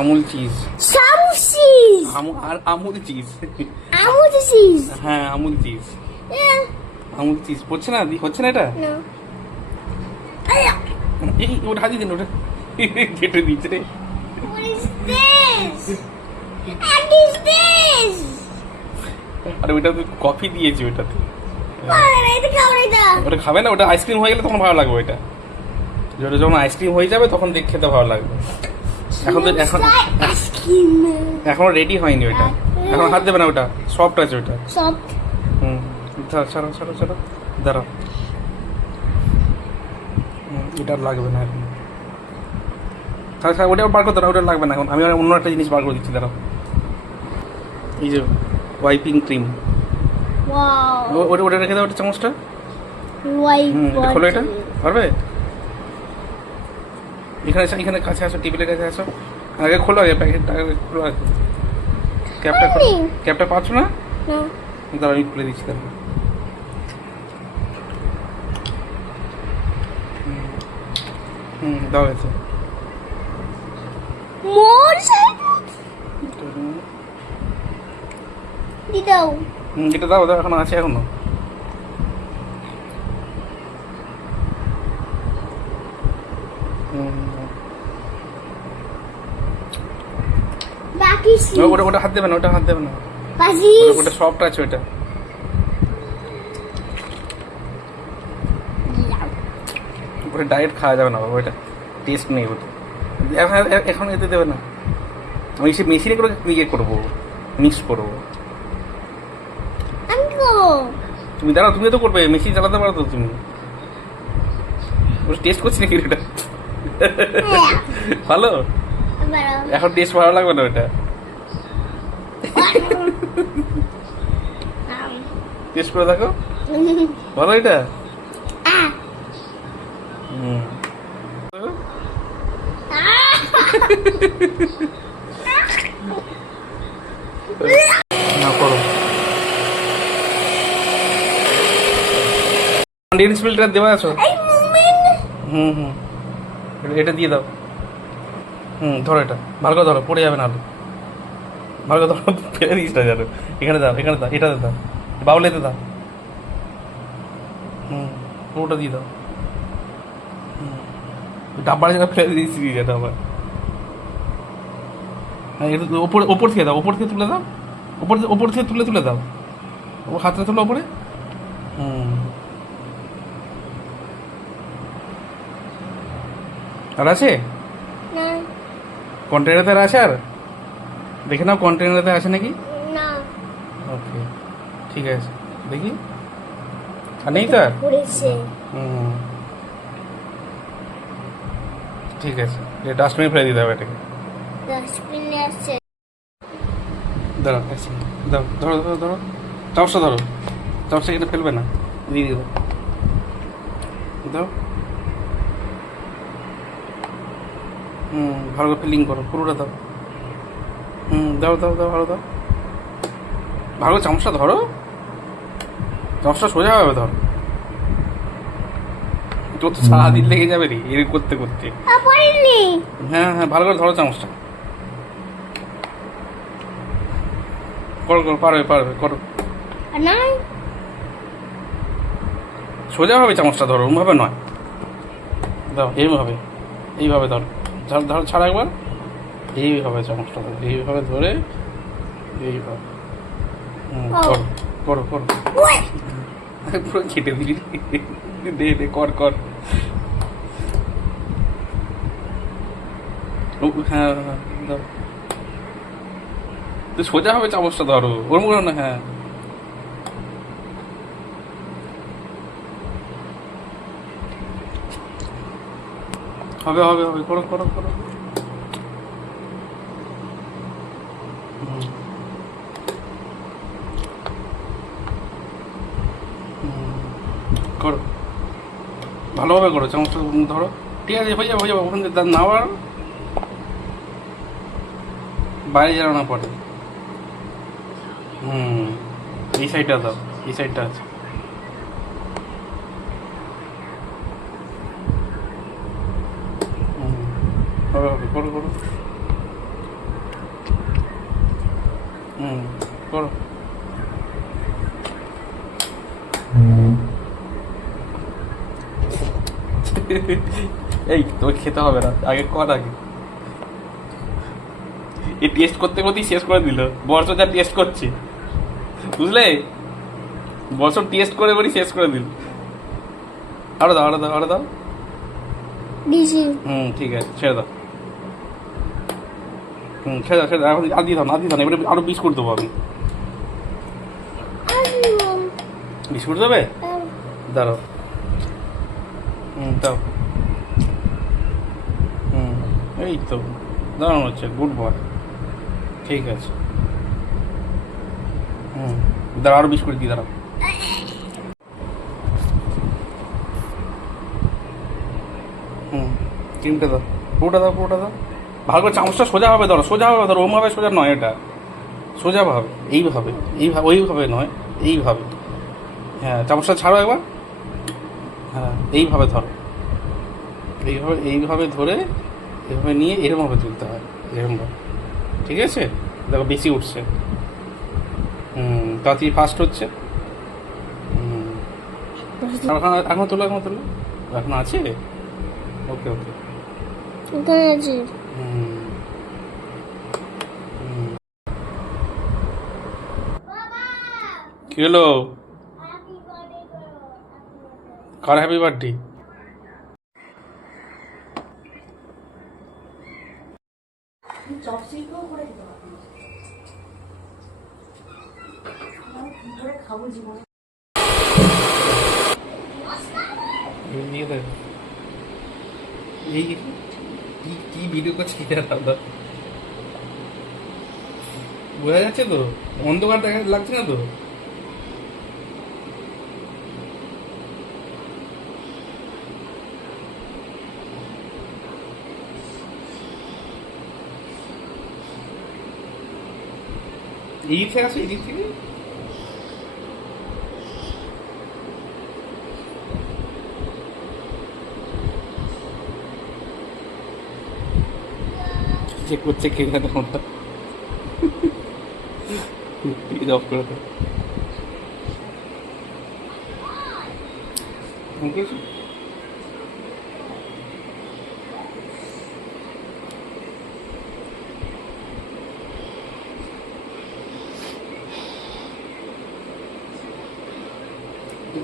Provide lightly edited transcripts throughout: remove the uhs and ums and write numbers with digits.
Amul cheese. Some cheese. আর Amul cheese. Amul cheese. হ্যাঁ Amul cheese. Yeah. Amul cheese পড়ছে না, হচ্ছে না এটা? No. এই ওটা হাজিয়ে দিন, ওটা কেটে দিচ্ছে রে। What is this? And is this? আরে ওইটা তো কফি দিয়েছি ওটাতে। ওটা খাবে না, ওটা আইসক্রিম হয়ে গেলে তখন ভালো লাগবে ওইটা। ওটা যখন আইসক্রিম হয়ে যাবে তখন দেখ খেতে ভালো লাগবে। এখন তো এখন রেডি হয়নি ওইটা, এখন হাত দেবে না, ওটা সফট আছে ওইটা। Soft. ছাড়ো ছাড়ো ছাড়ো, দাঁড়াও। এটা লাগবে না এখন। ওটা বার করতে না, ওটা লাগবে না এখন। আমি অন্য একটা জিনিস বার করে দিচ্ছি, দাঁড়াও। এই যে ওয়াইপিং ক্রিম, Wow. ওটা রেখে দাও, ওটা চামচটা। White. এটা খোলো, এটা পারবে? এখানে এখানে কাছে আসো, টেবিলের কাছে আসো। আগে খোলো, আগে প্যাকেটটা আগে খোলো, আগে ক্যাপটা খোলো। ক্যাপটা পাচ্ছ না? No. দাঁড়াও আমি খুলে দিচ্ছি, দাঁড়াও। দাও এসে। More. Didau. এটা দাও, দাও, এখন আছে এখনো। Baki si. ওটা ওটা হাত দেবে না, ওটা হাত দেবে না। Basis. ওটা সফট আছে ওটা। ওটা ডায়েট খাওয়া যাবে না বাবা, ওইটা টেস্ট নেই ওটা। এখন এতে দেবে না, আমি সে মেশিনে করে ইয়ে করবো, মিক্স করবো। Angko. তুমি দাঁড়াও, তুমি তো করবে, মেশিন চালাতে পারো তো তুমি। ওটা টেস্ট করছি নাকি এটা? ভালো, Baru. এখন টেস্ট ভালো লাগবে না ওটা। টেস্ট করে দেখো, ভালো এটা। Ah. না করো। কন্ডেন্স ফিল্টার দেওয়া আছো? Ay, moment. এটা দিয়ে দাও। ধরো, এটা ভালো করে ধরো, পড়ে যাবে না। ভালো করে ধরো, ফেলে দিস না জানো। এখানে দাও, এখানে দাও, এটাতে দাও, বাউলেতে দাও। ওটা দিয়ে দাও। ডাব্বার যেটা ফেলে দিয়েছি এটা আবার। হ্যাঁ, এটা ওপর থেকে দাও, ওপর থেকে তুলে দাও, ওপর থেকে তুলে দাও। ও হাতটা তুলো ওপরে। আর আছে No. কন্টেনারতে আছে, আর দেখে নাও কন্টেনারতে আছে নাকি। No. ওকে, ঠিক আছে, দেখি। আর নেই তো আর? পড়েছে। ঠিক আছে, ডাস্টবিনে ফেলে দিতে হবে এটাকে। ডাস্টবিনে আছে। দাঁড়াও, দাও, ধরো ধরো ধরো, চামচটা ধরো, চামচটা এখানে ফেলবে না, দিয়ে দাও, দাও। ভালো করে ফিলিং করো, পুরোটা দাও। দাও দাও দাও, ভালো দাও, ভালো করে চামচটা ধরো, চামচটা সোজা হবে ধরো। তোর তো সারাদিন লেগে যাবে রে এর করতে করতে। পড়িনি। হ্যাঁ হ্যাঁ, ভালো করে ধরো চামচটা। করো করো, পারবে পারবে, করো। না, সোজা হবে চামচটা ধরো, ওরমভাবে নয়। দাও, এইভাবে, এইভাবে ধরো, ধরো, ছাড়া একবার। এইভাবে চামচটা ধরো, এইভাবে ধরে, এইভাবে। করো করো করো, পুরো কেটে দিলি। দে দে, কর কর। হ্যাঁ হ্যাঁ, দাও। তুই সোজা হবে চামচটা ধরো, ওরম করো না। হ্যাঁ, হবে হবে হবে, করো করো করো। করো, ভালোভাবে করো, চামচটা ধরো। ঠিক আছে, হয়ে যাবে হয়ে যাবে, ওখান থেকে নাও, আর বাইরে যেন না পড়ে। এই সাইডটা দাও, এই সাইডটা আছে। হবে হবে, করো করো। করো। এই তোকে খেতে হবে না, আগে কর আগে। এই টেস্ট করতে করতেই শেষ করে দিল। বর্ষ যা টেস্ট করছে, বুঝলে, বর্ষ টেস্ট করে বলি শেষ করে দিল। আরো দাও, আরো দাও, আরো দাও। দিছি। ঠিক আছে, ছেড়ে দাও। ছেড়ে দাও, ছেড়ে দাও। এখন আর দিয়ে দাও না, দিয়ে দাও না, এবারে আরো বিস্কুট দেবো আমি। বিস্কুট দেবে? দাঁড়াও। দাও। এই তো দাঁড়ানো হচ্ছে, গুড বয়। ঠিক আছে। দাঁড়াও, আরো বিস্কুট দিয়ে দাঁড়াও। ক্রিমটা দাও, পুরোটা দাও, পুরোটা দাও। ভালো করে চামচটা সোজাভাবে ধরো, সোজাভাবে ধরো, ওমভাবে সোজা নয় এটা, সোজাভাবে, এইভাবে, এইভাবে, ওইভাবে নয়, এইভাবে। হ্যাঁ, চামচটা ছাড়ো একবার। হ্যাঁ, এইভাবে ধরো, এইভাবে, এইভাবে ধরে এভাবে নিয়ে এরকমভাবে তুলতে হয়, এরকমভাবে। ঠিক আছে, দেখো বেশি উঠছে। তাড়াতাড়ি ফাস্ট হচ্ছে। এখন তোলো, এখন তোলো। এখন আছে। ওকে ওকে। ওখানে আছে। কি হলো? কার হ্যাপি বার্থডে? নিয়ে দেখ, এই কি কি ভিডিও করছে দাদা, বোঝা যাচ্ছে তো? অন্ধকার দেখা লাগছে না তো? এই থেকে আসো, এদিক থেকে। চেক করছে কে জানে ওটা। অফ করে দাও। ঠিক আছে।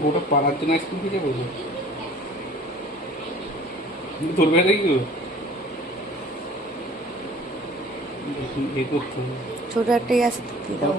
ওটা পাড়ার জন্য আইসক্রিম খেতে বলবো, ধরবে নাকি গো? ছোট একটাই আছে, দাও।